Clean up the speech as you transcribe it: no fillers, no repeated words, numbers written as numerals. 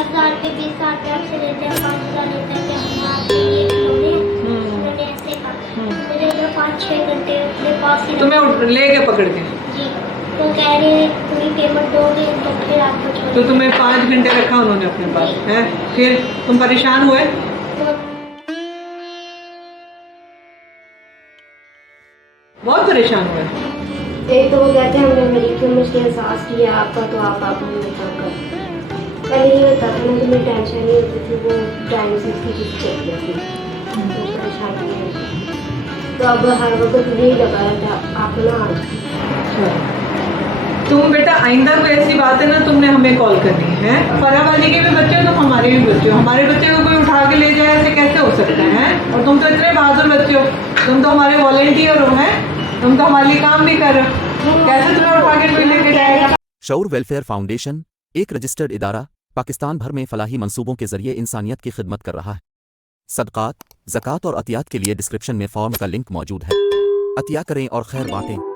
10,000 पे 20,000 पे आपसे लेते हैं, 5,000 लेते हैं कि हम आपके ये खिलौने हैं। उन्होंने ऐसे कहा मेरे इधर 5-6 घंटे अपने पास ही तुम्हें ले गए पकड़ के? जी, तो कह रहे हैं तुम्हें पेमेंट दोगे तो फिर आपको छोड़ तो तुम्हें 5 घंटे रखा उन्होंने अपने पास है? फिर तुम परेशान हुए? तो बहुत परेशान हुए? एक तो वो कहते हैं हमने मेरी क्यों मुझे एहसास किया आपका, तो आप हमें बताकर पहले ये होता था ना कि मेरी टेंशन नहीं होती थी, वो टाइम से उसकी चीज़ चल जाती तो परेशानी नहीं होती। तो अब हर वक्त यही लगा रहता आप ना अच्छा। तुम बेटा आइंदा कोई ऐसी बात है ना तुमने हमें कॉल करनी है। फराह वाली के भी बच्चे हो, तुम हमारे भी बच्चे हो। हमारे बच्चे को कोई उठा के ले जाए ऐसे कैसे हो सकता है? और तुम तो इतने बहादुर बच्चे हो, तुम तो हमारे वॉलेंटियर हो, हैं तुम तो हमारे लिए काम भी कर रहे हो, कैसे तुम्हें उठा के कोई लेके जाएगा? शऊर वेलफेयर फाउंडेशन एक रजिस्टर्ड इदारा पाकिस्तान भर में फलाही मंसूबों के जरिए इंसानियत की खिदमत कर रहा है। सदक़ात, ज़कात और अतियात के लिए डिस्क्रिप्शन में फॉर्म का लिंक मौजूद है। अतिया करें और खैर बांटें।